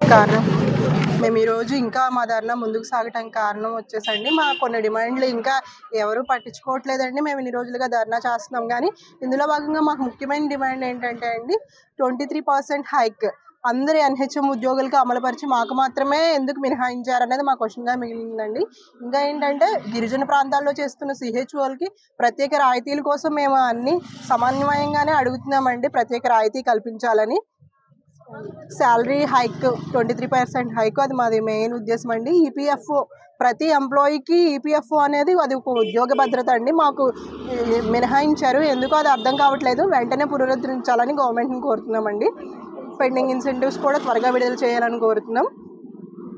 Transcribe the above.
కారణం మేము ఈరోజు ఇంకా మా ధర్నా ముందుకు సాగటానికి కారణం వచ్చేసండి మా కొన్ని డిమాండ్లు ఇంకా ఎవరు పట్టించుకోవట్లేదండి. మేము ఇన్ని రోజులుగా ధర్నా చేస్తున్నాం కానీ ఇందులో భాగంగా మాకు ముఖ్యమైన డిమాండ్ ఏంటంటే అండి 23% హైక్ అందరి ఎన్హెచ్ఎం ఉద్యోగులకు అమలుపరిచి మాకు మాత్రమే ఎందుకు మినహాయించారనేది మా క్వశ్చన్గా మిగిలిందండి. ఇంకా ఏంటంటే గిరిజన ప్రాంతాల్లో చేస్తున్న సిహెచ్ఓలకి ప్రత్యేక రాయితీల కోసం మేము అన్ని సమన్వయంగానే అడుగుతున్నామండి, ప్రత్యేక రాయితీ కల్పించాలని. శాలరీ హైక్ 23% హైక్ అది మాది మెయిన్ ఉద్దేశం అండి. ఈపీఎఫ్ఓ ప్రతి ఎంప్లాయీకి ఈపీఎఫ్ఓ అనేది అది ఒక ఉద్యోగ భద్రత అండి, మాకు మినహాయించారు ఎందుకో అది అర్థం కావట్లేదు. వెంటనే పునరుద్ధరించాలని గవర్నమెంట్ని కోరుతున్నామండి. పెండింగ్ ఇన్సెంటివ్స్ కూడా త్వరగా విడుదల చేయాలని కోరుతున్నాం.